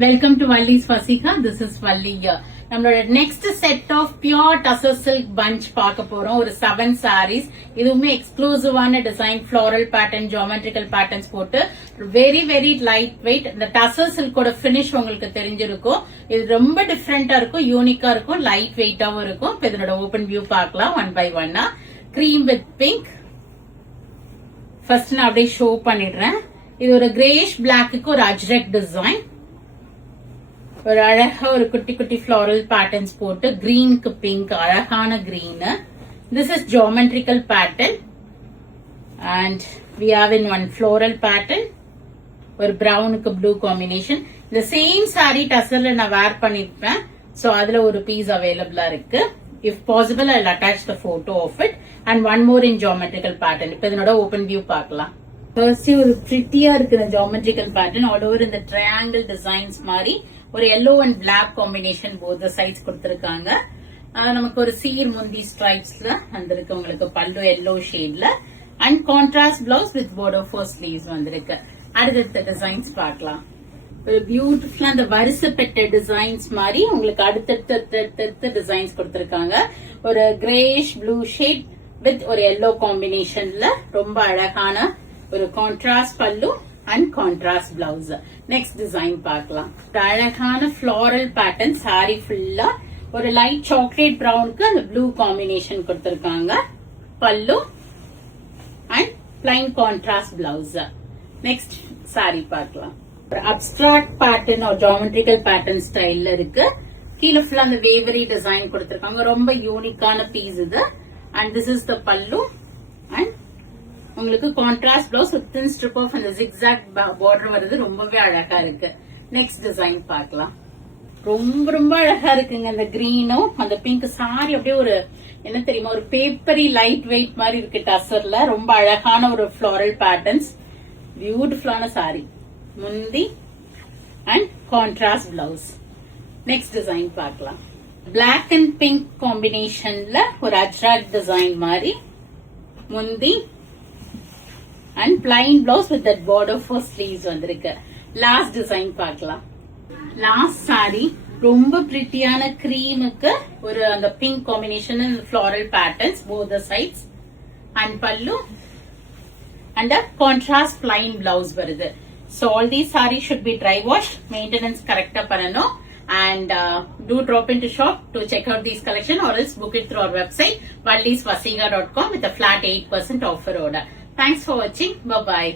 Welcome to Valli's Fasika. This is Valli here. நம்மளோட next set of pure tussar silk bunch பார்க்க போறோம். ஒரு 7 sarees. இதுவுமே எக்ஸ்க்ளூசிவான design, floral pattern, geometrical patterns போட்டு வெரி வெரி லைட் வெயிட். இந்த டசர் சில்கோட பினிஷ் உங்களுக்கு தெரிஞ்சிருக்கும். இது ரொம்ப டிஃப்ரெண்டா இருக்கும், யூனிக்கா இருக்கும், லைட் வெயிட்டாவும் இருக்கும். இப்ப இதனோட ஓபன் வியூ பார்க்கலாம் ஒன் பை ஒன்னா. Cream with pink. ஃபர்ஸ்ட் நான் அப்படியே ஷோ பண்ணிடுறேன். இது ஒரு கிரேஷ் பிளாக்கு ஒரு அஜ்ரக் டிசைன். ஒரு அழகா ஒரு குட்டி குட்டி ஃபிளாரல் பேட்டர்ன்ஸ் போட்டு கிரீனுக்கு பிங்க், அழகான green. This is geometrical pattern and we have in one floral pattern. ஒரு பிரவுனுக்கு ப்ளூ காம்பினேஷன். இந்த சேம் சாரி டசர்ல நான் வேர் பண்ணிருப்பேன். சோ அதுல ஒரு பீஸ் அவைலபிளா இருக்கு. If possible I attach the photo of it and one more in geometrical pattern. இப்ப இதனோட ஓபன் வியூ பார்க்கலாம். ஃபர்ஸ்ட் ஒரு பிரிட்டியா இருக்கு ஜியோமெட்ரிக்கல் பேட்டர்ன். ஆல் ஓவர் இந்த ட்ரையாங்கிள் டிசைன்ஸ் மாதிரி ஒரு yellow and black combination both sides கொடுத்திருக்காங்க. நமக்கு ஒரு சீர் முந்தி ஸ்ட்ரைப்ஸ்ல வந்திருக்கு. உங்களுக்கு பல்லு எல்லோ ஷேட்ல and contrast blouse with border for sleeves வந்திருக்கு. அடுத்த டிசைன்ஸ் பார்க்கலாம். ஒரு பியூட்டிஃபுல்லா அந்த வரிசைப்பட்ட டிசைன்ஸ் மாதிரி உங்களுக்கு அடுத்தடுத்த டிசைன்ஸ் கொடுத்திருக்காங்க. ஒரு கிரேஷ் ப்ளூ ஷேட் வித் ஒரு எல்லோ காம்பினேஷன்ல ரொம்ப அழகான ஒரு கான்ட்ராஸ்ட் பல்லு and contrast blouse. Next design பார்க்கலாம். அழகான ஃபிளாரல் பேட்டர்ன் சாரி ஃபுல்லா ஒரு லைட் சாக்லேட் பிரவுனுக்கு அந்த ப்ளூ காம்பினேஷன் கொடுத்திருக்காங்க. பல்லு and plain contrast blouse. Next sorry பார்க்கலாம். ஒரு அப்டிராக்ட் பேட்டர்ன் ஒரு ஜியோமெட்ரிக்கல் பேட்டர்ன் ஸ்டைல்ல இருக்கு. கீழே ஃபுல்லா அந்த வேவரி டிசைன் கொடுத்திருக்காங்க. ரொம்ப யூனிக்கான பீஸ் இது. And this is the pallu and உங்களுக்கு contrast blouse with thin strip of அந்த ஜிக்ஸாக் பார்டர் வருது. ரொம்பவே அழகா இருக்கு. நெக்ஸ்ட் டிசைன் பார்க்கலாம். ரொம்ப ரொம்ப அழகா இருக்குங்க. அந்த கிரீனும் அந்த பிங்க் சாரி அப்படியே ஒரு என்ன தெரியுமா, ஒரு பேப்பரி லைட் வெயிட் மாதிரி இருக்கு டசர்ல. ரொம்ப அழகான ஒரு ஃபிளாரல் பேட்டர்ன்ஸ், பியூட்டிஃபுல்லான சாரி. முந்தி and contrast blouse. Next design பார்க்கலாம். பிளாக் அண்ட் பிங்க் காம்பினேஷன்ல ஒரு அஜ்ராக் டிசைன் மாதிரி முந்தி and plain blouse with that border for sleeves வந்திருக்கு. லாஸ்ட் டிசைன் பார்க்கலாம். லாஸ்ட் சாரி ரொம்ப பிரிட்டியான கிரீமுக்கு ஒரு அந்த pink combination floral patterns both the sides and pallu and a contrast plain blouse வருது. So all these sarees should be dry washed. Maintenance correct பண்ணனும். And do drop into shop to check out these collection or else book it through our website vallisvasiga.com with a flat 8% offer order. Thanks for watching. Bye-bye.